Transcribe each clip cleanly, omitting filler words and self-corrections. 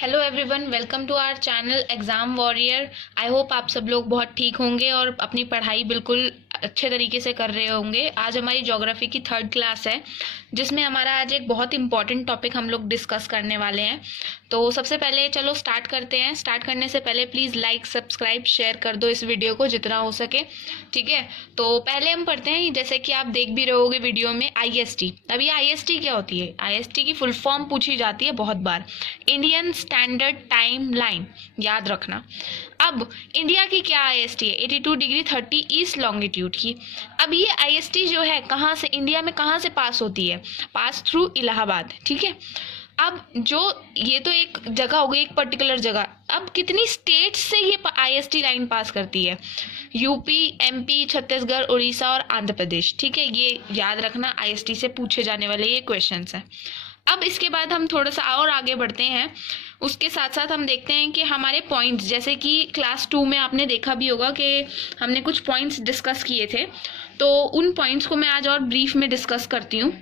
Hello everyone, welcome to our channel exam warrior. I hope आप सब लोग बहुत ठीक होंगे और अपनी पढ़ाई बिल्कुल अच्छे तरीके से कर रहे होंगे। आज हमारी ज्योग्राफी की 3rd क्लास है, जिसमें हमारा आज एक बहुत इंपॉर्टेंट टॉपिक हम लोग डिस्कस करने वाले हैं। तो सबसे पहले चलो स्टार्ट करते हैं। स्टार्ट करने से पहले प्लीज़ लाइक, सब्सक्राइब, शेयर कर दो इस वीडियो को जितना हो सके, ठीक है। तो पहले हम पढ़ते हैं, जैसे कि आप देख भी रहे होगे वीडियो में, IST। अब ये IST क्या होती है? IST की फुल फॉर्म पूछी जाती है बहुत बार, इंडियन स्टैंडर्ड टाइम लाइन, याद रखना। अब इंडिया की क्या IST है? 82 डिग्री 30 ईस्ट लॉन्गिट्यूड की। अब ये IST जो है कहाँ से, इंडिया में कहाँ से पास होती है? पास थ्रू इलाहाबाद, ठीक है। अब जो ये तो एक जगह हो गई, एक पर्टिकुलर जगह। अब कितनी स्टेट्स से ये IST लाइन पास करती है? यूपी, MP, छत्तीसगढ़, उड़ीसा और आंध्र प्रदेश, ठीक है। ये याद रखना, IST से पूछे जाने वाले ये क्वेश्चंस हैं। अब इसके बाद हम थोड़ा सा और आगे बढ़ते हैं। उसके साथ साथ हम देखते हैं कि हमारे पॉइंट्स, जैसे कि क्लास 2 में आपने देखा भी होगा कि हमने कुछ पॉइंट्स डिस्कस किए थे, तो उन पॉइंट्स को मैं आज और ब्रीफ में डिस्कस करती हूँ।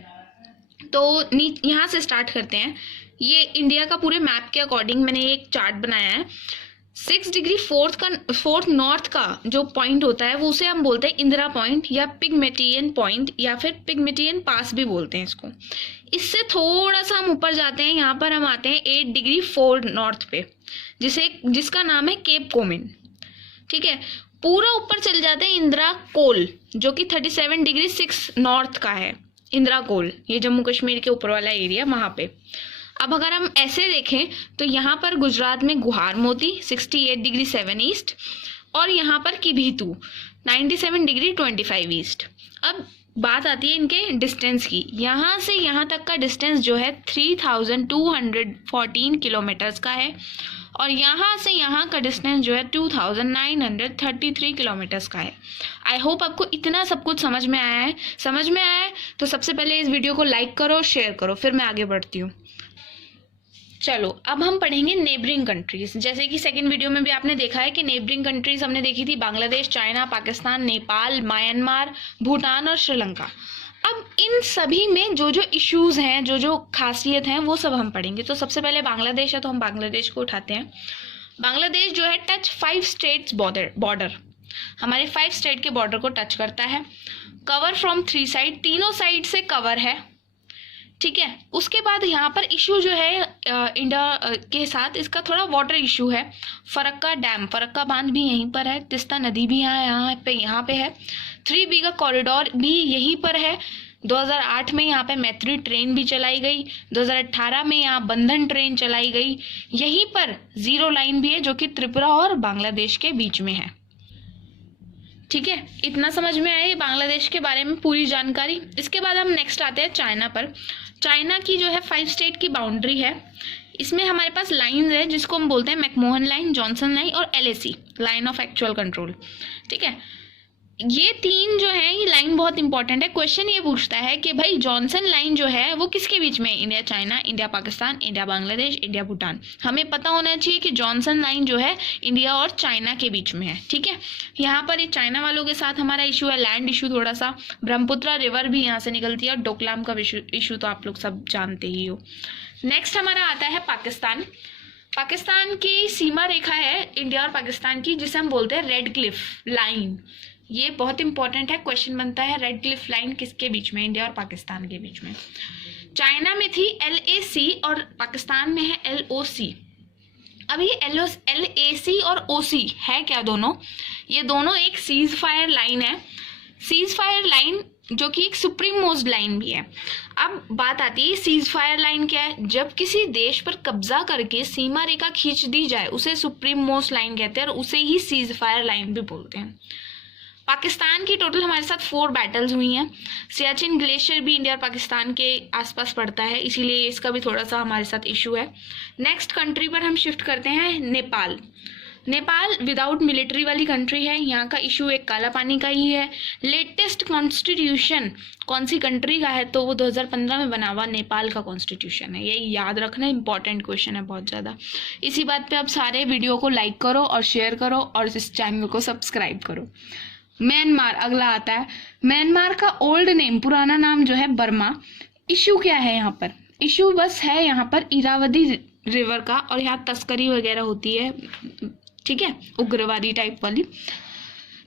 तो यहाँ से स्टार्ट करते हैं। ये इंडिया का पूरे मैप के अकॉर्डिंग मैंने एक चार्ट बनाया है। 6 डिग्री फोर्थ नॉर्थ का जो पॉइंट होता है वो उसे हम बोलते हैं इंदिरा पॉइंट या पिगमेटियन पॉइंट या फिर पिगमेटियन पास भी बोलते हैं इसको। इससे थोड़ा सा हम ऊपर जाते हैं, यहाँ पर हम आते हैं 8 डिग्री 4 नॉर्थ पे, जिसका नाम है केप कोमिन, ठीक है। पूरा ऊपर चल जाते हैं इंदिरा कोल, जो कि 37 डिग्री 6 नॉर्थ का है। इंदिरा कोल, ये जम्मू कश्मीर के ऊपर वाला एरिया, वहाँ पे। अब अगर हम ऐसे देखें तो यहाँ पर गुजरात में गुहार मोती 68 डिग्री 7 ईस्ट और यहाँ पर किबीतू 97 डिग्री 25 ईस्ट। अब बात आती है इनके डिस्टेंस की। यहाँ से यहाँ तक का डिस्टेंस जो है 3214 किलोमीटर्स का है और यहाँ से यहाँ का डिस्टेंस जो है 2933 किलोमीटर्स का है। आई होप आपको इतना सब कुछ समझ में आया है। समझ में आया है तो सबसे पहले इस वीडियो को लाइक करो, शेयर करो, फिर मैं आगे बढ़ती हूँ। चलो अब हम पढ़ेंगे नेबरिंग कंट्रीज। जैसे कि सेकंड वीडियो में भी आपने देखा है कि नेबरिंग कंट्रीज हमने देखी थी बांग्लादेश, चाइना, पाकिस्तान, नेपाल, म्यांमार, भूटान और श्रीलंका। अब इन सभी में जो जो इश्यूज हैं, जो जो खासियत हैं, वो सब हम पढ़ेंगे। तो सबसे पहले बांग्लादेश है, तो हम बांग्लादेश को उठाते हैं। बांग्लादेश जो है टच 5 स्टेट्स बॉर्डर, हमारे 5 स्टेट के बॉर्डर को टच करता है। कवर फ्रॉम 3 साइड, तीनों साइड से कवर है, ठीक है। उसके बाद यहाँ पर इशू जो है इंडिया के साथ, इसका थोड़ा वाटर इशू है। फरक्का डैम, फरक्का बांध भी यहीं पर है। तिस्ता नदी भी यहाँ पे है। 3 बीघा कॉरिडोर भी यहीं पर है। 2008 में यहाँ पे मैत्री ट्रेन भी चलाई गई। 2018 में यहाँ बंधन ट्रेन चलाई गई। यहीं पर 0 लाइन भी है, जो कि त्रिपुरा और बांग्लादेश के बीच में है, ठीक है। इतना समझ में आया बांग्लादेश के बारे में पूरी जानकारी। इसके बाद हम नेक्स्ट आते हैं चाइना पर। चाइना की जो है 5 स्टेट की बाउंड्री है। इसमें हमारे पास लाइंस है, जिसको हम बोलते हैं मैकमोहन लाइन, जॉनसन लाइन और LAC, line of actual control, ठीक है। ये 3 जो है, ये लाइन बहुत इंपॉर्टेंट है। क्वेश्चन ये पूछता है कि भाई जॉनसन लाइन जो है वो किसके बीच में है? India China, India Pakistan, India Bangladesh, India Bhutan. हमें पता होना चाहिए कि जॉनसन लाइन जो है इंडिया और चाइना के बीच में है, ठीक है। यहाँ पर ये चाइना वालों के साथ हमारा इशू है लैंड इशू थोड़ा सा। ब्रह्मपुत्रा रिवर भी यहाँ से निकलती है और डोकलाम का इशू तो आप लोग सब जानते ही हो। नेक्स्ट हमारा आता है पाकिस्तान। पाकिस्तान की सीमा रेखा है इंडिया और पाकिस्तान की, जिसे हम बोलते हैं रेड क्लिफ लाइन। ये बहुत इंपॉर्टेंट है, क्वेश्चन बनता है रेड क्लिफ लाइन किसके बीच में? इंडिया और पाकिस्तान के बीच में। चाइना में थी LAC और पाकिस्तान में है LOC। अब ये LAC और OC है क्या? दोनों, ये दोनों एक सीज फायर लाइन है। सीज फायर लाइन जो कि एक सुप्रीम मोस्ट लाइन भी है। अब बात आती है सीज फायर लाइन क्या है? जब किसी देश पर कब्जा करके सीमा रेखा खींच दी जाए उसे सुप्रीम मोस्ट लाइन कहते हैं और उसे ही सीज फायर लाइन भी बोलते हैं। पाकिस्तान की टोटल हमारे साथ 4 बैटल्स हुई हैं। सियाचिन ग्लेशियर भी इंडिया और पाकिस्तान के आसपास पड़ता है, इसीलिए इसका भी थोड़ा सा हमारे साथ इशू है। नेक्स्ट कंट्री पर हम शिफ्ट करते हैं, नेपाल। नेपाल विदाउट मिलिट्री वाली कंट्री है। यहाँ का इशू एक काला पानी का ही है। लेटेस्ट कॉन्स्टिट्यूशन कौन सी कंट्री का है? तो वो 2015 में बना हुआ नेपाल का कॉन्स्टिट्यूशन है। यही याद रखना, इंपॉर्टेंट क्वेश्चन है बहुत ज़्यादा। इसी बात पे आप सारे वीडियो को लाइक करो और शेयर करो और इस चैनल को सब्सक्राइब करो। म्यांमार अगला आता है। म्यांमार का ओल्ड नेम, पुराना नाम जो है बर्मा। इशू क्या है यहाँ पर? इशू बस है यहाँ पर इरावदी रिवर का, और यहाँ तस्करी वगैरह होती है, ठीक है, उग्रवादी टाइप वाली।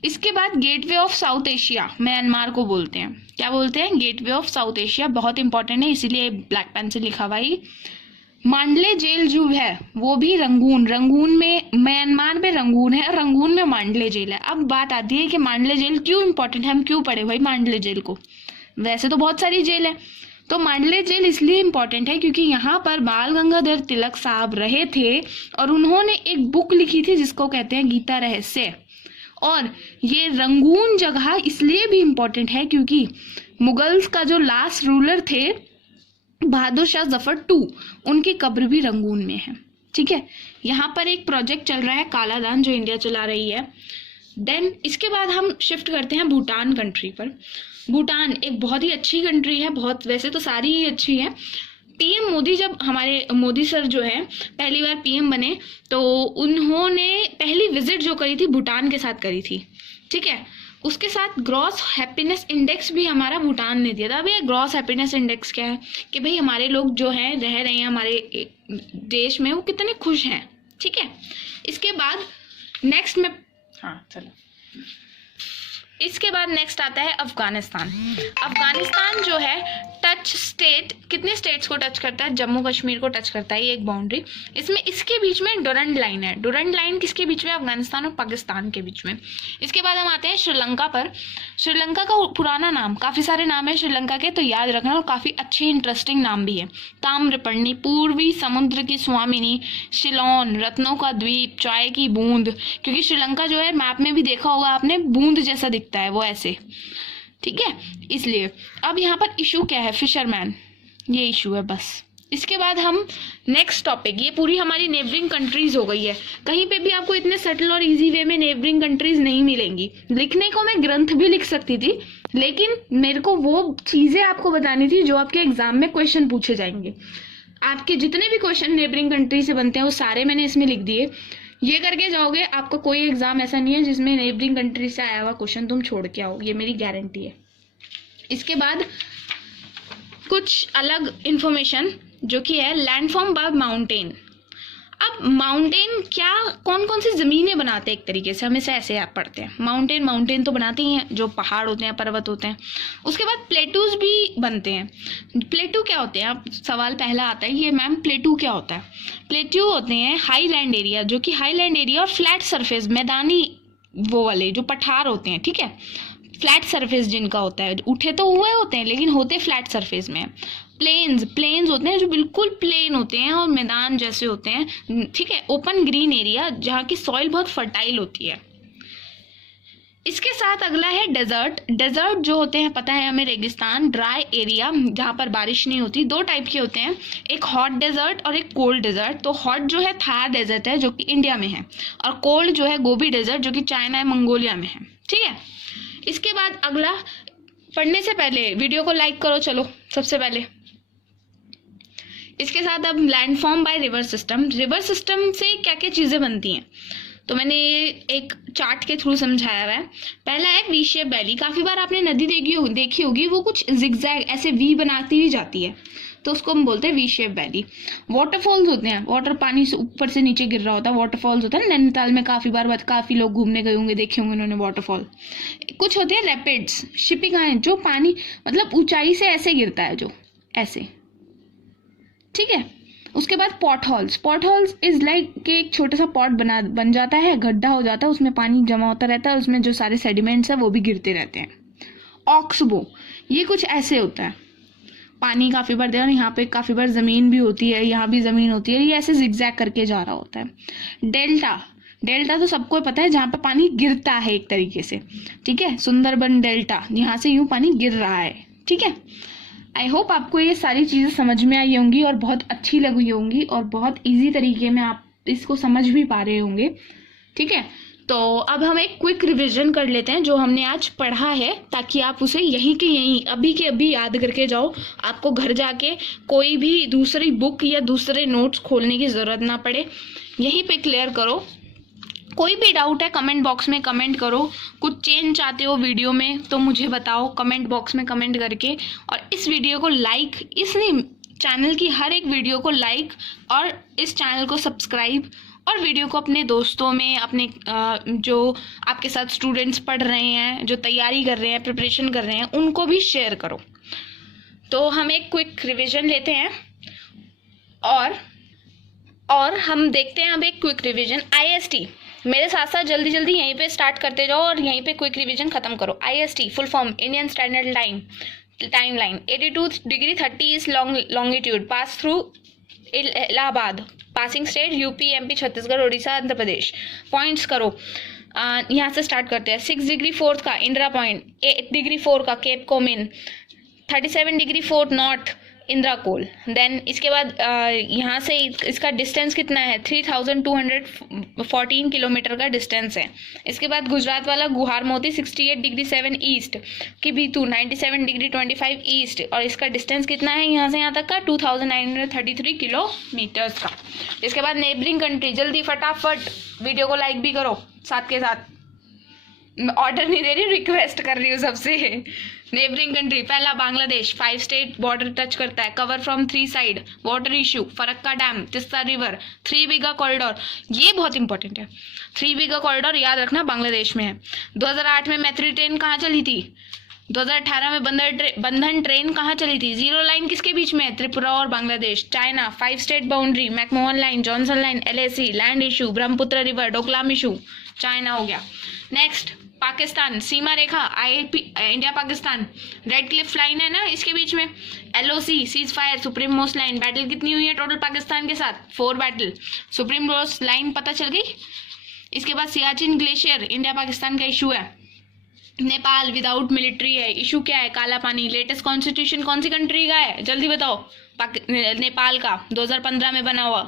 इसके बाद gateway of south Asia, Myanmar को बोलते हैं, क्या बोलते हैं, गेटवे ऑफ साउथ एशिया, बहुत इंपॉर्टेंट है, इसीलिए ब्लैक पेन से लिखा हुआ है। मांडले जेल जो है वो भी रंगून में, म्यांमार में रंगून है, रंगून में मांडले जेल है। अब बात आती है कि मांडले जेल क्यों इंपॉर्टेंट है, हम क्यों पढ़े भाई मांडले जेल को, वैसे तो बहुत सारी जेल है, तो मांडले जेल इसलिए इम्पोर्टेंट है क्योंकि यहाँ पर बाल गंगाधर तिलक साहब रहे थे और उन्होंने एक बुक लिखी थी जिसको कहते हैं गीता रहस्य। और ये रंगून जगह इसलिए भी इम्पोर्टेंट है क्योंकि मुगल्स का जो लास्ट रूलर थे बहादुर शाह जफर 2, उनकी कब्र भी रंगून में है, ठीक है। यहाँ पर एक प्रोजेक्ट चल रहा है काला दान जो इंडिया चला रही है। देन इसके बाद हम शिफ्ट करते हैं भूटान कंट्री पर। भूटान एक बहुत ही अच्छी कंट्री है, बहुत, वैसे तो सारी ही अच्छी है। पीएम मोदी, जब हमारे मोदी सर जो है पहली बार पीएम बने तो उन्होंने पहली विजिट जो करी थी भूटान के साथ करी थी, ठीक है। उसके साथ ग्रॉस हैप्पीनेस इंडेक्स भी हमारा भूटान ने दिया था। अभी ग्रॉस हैप्पीनेस इंडेक्स क्या है कि भाई हमारे लोग जो हैं रह रहे हैं हमारे देश में वो कितने खुश हैं, ठीक है। इसके बाद नेक्स्ट में, हाँ चलो, इसके बाद नेक्स्ट आता है अफगानिस्तान। अफगानिस्तान जो है टच स्टेट, कितने स्टेट्स को टच करता है, जम्मू कश्मीर को टच करता है, ये एक बाउंड्री। इसमें इसके बीच में डुरंड लाइन है। डुरंड लाइन किसके बीच में, अफगानिस्तान और पाकिस्तान के बीच में। इसके बाद हम आते हैं श्रीलंका पर। श्रीलंका का पुराना नाम, काफ़ी सारे नाम है श्रीलंका के, तो याद रखना, और काफ़ी अच्छे इंटरेस्टिंग नाम भी है। ताम्रपर्णी, पूर्वी समुद्र की स्वामिनी, शिलोन, रत्नों का द्वीप, चाय की बूंद, क्योंकि श्रीलंका जो है मैप में भी देखा होगा आपने, बूंद जैसा दिखता है वो ऐसे, ठीक है, इसलिए। अब यहाँ पर इशू क्या है, फिशरमैन, ये इशू है बस। इसके बाद हम नेक्स्ट टॉपिक, ये पूरी हमारी नेबरिंग कंट्रीज हो गई है। कहीं पे भी आपको इतने सटल और इजी वे में नेबरिंग कंट्रीज नहीं मिलेंगी। लिखने को मैं ग्रंथ भी लिख सकती थी, लेकिन मेरे को वो चीजें आपको बतानी थी जो आपके एग्जाम में क्वेश्चन पूछे जाएंगे। आपके जितने भी क्वेश्चन नेबरिंग कंट्री से बनते हैं वो सारे मैंने इसमें लिख दिए। ये करके जाओगे, आपका कोई एग्जाम ऐसा नहीं है जिसमें नेबरिंग कंट्री से आया हुआ क्वेश्चन तुम छोड़ के आओ, ये मेरी गारंटी है। इसके बाद कुछ अलग इंफॉर्मेशन जो कि है लैंडफॉर्म बाय माउंटेन। अब माउंटेन क्या, कौन कौन सी जमीनें बनाते हैं, एक तरीके से हमेशा ऐसे आप पढ़ते हैं, माउंटेन तो बनाते ही हैं, जो पहाड़ होते हैं, पर्वत होते हैं। उसके बाद प्लेटूज भी बनते हैं। प्लेटू क्या होते हैं, अब सवाल पहला आता है ये मैम प्लेटू क्या होता है। प्लेटू होते हैं हाईलैंड एरिया, जो कि हाईलैंड एरिया और फ्लैट सरफेस, मैदानी वो वाले जो पठार होते हैं, ठीक है, फ्लैट सरफेस जिनका होता है, उठे तो हुए होते हैं लेकिन होते फ्लैट सरफेस में। प्लेन्स होते हैं जो बिल्कुल प्लेन होते हैं और मैदान जैसे होते हैं, ठीक है। ओपन ग्रीन एरिया जहाँ की सॉइल बहुत फर्टाइल होती है। इसके साथ अगला है डेजर्ट। डेजर्ट जो होते हैं पता है हमें, रेगिस्तान, ड्राई एरिया जहाँ पर बारिश नहीं होती। दो टाइप के होते हैं, एक हॉट डेजर्ट और एक कोल्ड डेजर्ट। तो हॉट जो है थार डेजर्ट है जो कि इंडिया में है, और कोल्ड जो है गोबी डेजर्ट जो कि चाइना या मंगोलिया में है, ठीक है। इसके बाद अगला, पढ़ने से पहले वीडियो को लाइक करो, चलो सबसे पहले। इसके साथ अब landform by river system. River system से क्या क्या चीज़ें बनती हैं तो मैंने एक चार्ट के थ्रू समझाया हुआ है। पहला है वी शेप वैली। काफ़ी बार आपने नदी देखी होगी, वो कुछ जिगजैग ऐसे वी बनाती हुई जाती है, तो उसको हम बोलते हैं वी शेप वैली। वाटरफॉल्स होते हैं, वाटर पानी से ऊपर से नीचे गिर रहा होता है, वाटरफॉल्स होता है। नैनीताल में काफ़ी लोग घूमने गए होंगे, देखे होंगे उन्होंने वाटरफॉल। कुछ होते हैं रैपिड्स, शिपिंगाएँ, जो पानी मतलब ऊंचाई से ऐसे गिरता है, जो ऐसे, ठीक है। उसके बाद पॉट हॉल्स इज लाइक कि एक छोटा सा पॉट बन जाता है, गड्ढा हो जाता है, उसमें पानी जमा होता रहता है, उसमें जो सारे सेडिमेंट्स है वो भी गिरते रहते हैं। ऑक्सबो, ये कुछ ऐसे होता है, पानी काफ़ी बार और यहाँ पे काफ़ी बार ज़मीन भी होती है, यहाँ भी ज़मीन होती है, ये ऐसे जिगजैग करके जा रहा होता है। डेल्टा तो सबको पता है, जहाँ पे पानी गिरता है एक तरीके से, ठीक है। सुंदरबन डेल्टा, यहाँ से यूँ पानी गिर रहा है, ठीक है। आई होप आपको ये सारी चीज़ें समझ में आई होंगी और बहुत अच्छी लगी होंगी और बहुत इजी तरीके में आप इसको समझ भी पा रहे होंगे, ठीक है। तो अब हम एक क्विक रिवीजन कर लेते हैं जो हमने आज पढ़ा है, ताकि आप उसे यहीं के यहीं अभी के अभी याद करके जाओ, आपको घर जाके कोई भी दूसरी बुक या दूसरे नोट्स खोलने की ज़रूरत ना पड़े, यहीं पे क्लियर करो। कोई भी डाउट है कमेंट बॉक्स में कमेंट करो, कुछ चेंज चाहते हो वीडियो में तो मुझे बताओ कमेंट बॉक्स में कमेंट करके। और इस वीडियो को लाइक इसलिए चैनल की हर एक वीडियो को लाइक और इस चैनल को सब्सक्राइब और वीडियो को अपने दोस्तों में, अपने जो आपके साथ स्टूडेंट्स पढ़ रहे हैं, जो तैयारी कर रहे हैं, प्रिपरेशन कर रहे हैं, उनको भी शेयर करो। तो हम एक क्विक रिवीजन लेते हैं और हम देखते हैं अब एक क्विक रिवीजन IST। मेरे साथ साथ जल्दी जल्दी यहीं पे स्टार्ट करते जाओ और यहीं पे क्विक रिवीजन खत्म करो। IST full form Indian standard timeline 82 degree 30 is longitude, pass through Allahabad, passing state UP MP Chhattisgarh Orissa Andhra Pradesh. Points करो, यहाँ से स्टार्ट करते हैं। 6 डिग्री 4 का इंदिरा पॉइंट, 8 डिग्री 4 का Cape Comorin, 37 degree 4 north Indira Col. Then इसके बाद यहाँ से इसका डिस्टेंस कितना है, 3214 किलोमीटर का डिस्टेंस है। इसके बाद गुजरात वाला गुहार मोती 68 डिग्री 7 ईस्ट की बीतू 97 डिग्री 25 ईस्ट, और इसका डिस्टेंस कितना है यहाँ से यहाँ तक का 2933 किलोमीटर्स का। इसके बाद नेबरिंग कंट्री, जल्दी फटाफट वीडियो को लाइक भी करो साथ के साथ, ऑर्डर नहीं दे रही, रिक्वेस्ट कर रही हूँ सबसे। नेबरिंग कंट्री, पहला बांग्लादेश, 5 स्टेट बॉर्डर टच करता है, cover from 3 side, water issue, Farakka dam, Teesta river, 3 bigha corridor, ये बहुत इंपॉर्टेंट है। 3 बीघा कॉरिडोर याद रखना, बांग्लादेश में है। 2008 में मैत्री ट्रेन कहाँ चली थी? 2018 में बंधन ट्रेन कहाँ चली थी? जीरो लाइन किसके बीच में है? त्रिपुरा और Bangladesh. China, 5 state boundary, McMahon line, Johnson line, LAC, land issue, Brahmaputra river, Doklam issue, China हो गया। नेक्स्ट पाकिस्तान, सीमा रेखा, IAP India Pakistan, red Cliff line है ना इसके बीच में, LOC cease fire, supreme most line. Battle कितनी हुई है टोटल पाकिस्तान के साथ? 4 बैटल। सुप्रीम मोस्ट लाइन पता चल गई। इसके बाद सियाचिन ग्लेशियर इंडिया पाकिस्तान का इशू है। नेपाल विदाउट मिलिट्री है, इशू क्या है? काला पानी। लेटेस्ट कॉन्स्टिट्यूशन कौन सी कंट्री का है जल्दी बताओ? नेपाल का, 2015 में बना हुआ।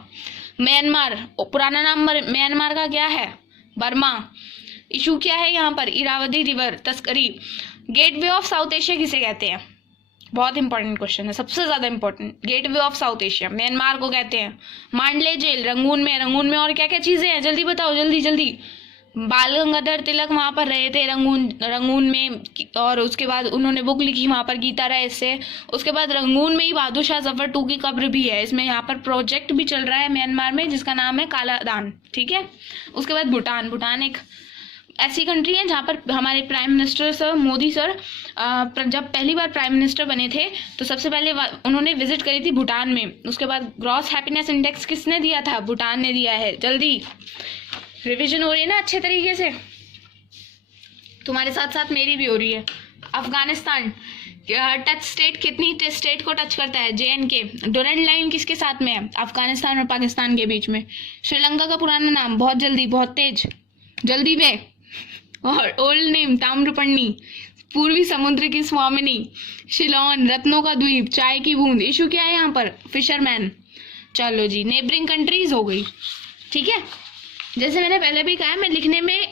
म्यांमार, पुराना नाम म्यांमार का क्या है? बर्मा। इशू क्या है यहाँ पर? इरावदी रिवर, तस्करी। गेटवे ऑफ साउथ एशिया किसे कहते हैं? बहुत इंपॉर्टेंट क्वेश्चन है, सबसे ज्यादा important. Gateway of south Asia Myanmar को कहते हैं। मांडले जेल रंगून में और क्या क्या चीजें हैं जल्दी बताओ, जल्दी जल्दी। बाल गंगाधर तिलक वहां पर रहे थे रंगून में, और उसके बाद उन्होंने बुक लिखी वहां पर, गीता राय से। उसके बाद रंगून में ही बहादुर शाह जफर 2 की कब्र भी है। इसमें यहाँ पर प्रोजेक्ट भी चल रहा है म्यांमार में जिसका नाम है काला दान, ठीक है। उसके बाद भूटान एक ऐसी कंट्री है जहाँ पर हमारे prime minister sir Modi sir जब पहली बार प्राइम मिनिस्टर बने थे तो सबसे पहले उन्होंने विजिट करी थी भूटान में। उसके बाद ग्रॉस हैप्पीनेस इंडेक्स किसने दिया था? भूटान ने दिया है। जल्दी रिवीजन हो रही है ना अच्छे तरीके से, तुम्हारे साथ साथ मेरी भी हो रही है। अफगानिस्तान टच स्टेट, कितनी स्टेट को टच करता है? JNK। डोरेंट लाइन किसके साथ में है? अफगानिस्तान और पाकिस्तान के बीच में। श्रीलंका का पुराना नाम, बहुत जल्दी, बहुत तेज, जल्दी में। और ओल्ड नेम ताम्रपर्णी, पूर्वी समुद्र की स्वामिनी, शिलोन, रत्नों का द्वीप, चाय की बूंद। इशू क्या है यहाँ पर? फिशरमैन। चलो जी, नेबरिंग कंट्रीज हो गई, ठीक है। जैसे मैंने पहले भी कहा है, मैं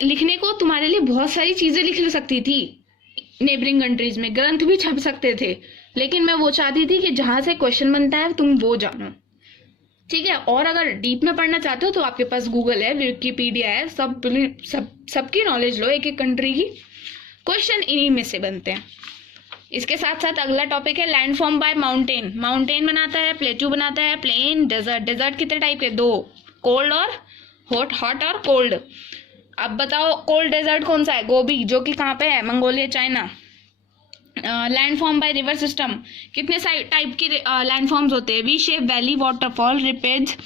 लिखने को तुम्हारे लिए बहुत सारी चीजें लिख सकती थी। नेबरिंग कंट्रीज में ग्रंथ भी छप सकते थे, लेकिन मैं वो चाहती थी कि जहां से क्वेश्चन बनता है तुम वो जानो, ठीक है। और अगर डीप में पढ़ना चाहते हो तो आपके पास गूगल है, विकिपीडिया है, सबकी नॉलेज लो एक एक कंट्री की। क्वेश्चन इन्हीं में से बनते हैं। इसके साथ साथ अगला टॉपिक है land form by mountain. Mountain बनाता है, प्लेट्यू बनाता है, प्लेन, डेजर्ट। डेजर्ट कितने टाइप के? 2, कोल्ड और हॉट और कोल्ड। अब बताओ कोल्ड डेजर्ट कौन सा है? गोबी, जो कि कहाँ पे है? Mongolia, China. Land form by river system, कितने टाइप के लैंड फॉर्म्स होते हैं? वी शेप, वैली, वाटरफॉल, रिपेज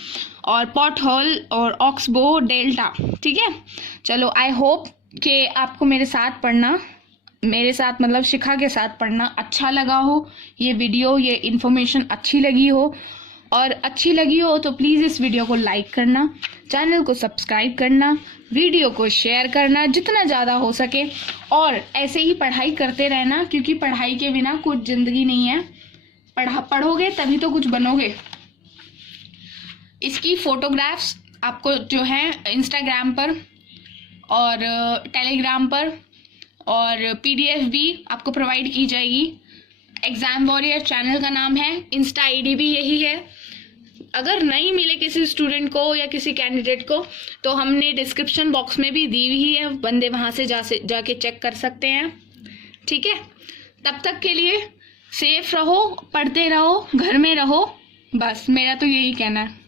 और पॉट होल और ऑक्सबो, डेल्टा, ठीक है। चलो, आई होप कि आपको मेरे साथ पढ़ना, मेरे साथ मतलब शिखा के साथ पढ़ना अच्छा लगा हो। ये वीडियो, ये इन्फॉर्मेशन अच्छी लगी हो, और अच्छी लगी हो तो प्लीज़ इस वीडियो को लाइक करना, चैनल को सब्सक्राइब करना, वीडियो को शेयर करना जितना ज़्यादा हो सके, और ऐसे ही पढ़ाई करते रहना, क्योंकि पढ़ाई के बिना कुछ ज़िंदगी नहीं है। पढ़ोगे तभी तो कुछ बनोगे। इसकी फ़ोटोग्राफ्स आपको जो है इंस्टाग्राम पर और टेलीग्राम पर और PDF भी आपको प्रोवाइड की जाएगी। एग्ज़ाम वॉरियर चैनल का नाम है, इंस्टा ID भी यही है। अगर नहीं मिले किसी स्टूडेंट को या किसी कैंडिडेट को तो हमने डिस्क्रिप्शन बॉक्स में भी दी हुई है, बंदे वहाँ से जाके चेक कर सकते हैं, ठीक है। तब तक के लिए सेफ रहो, पढ़ते रहो, घर में रहो, बस मेरा तो यही कहना है।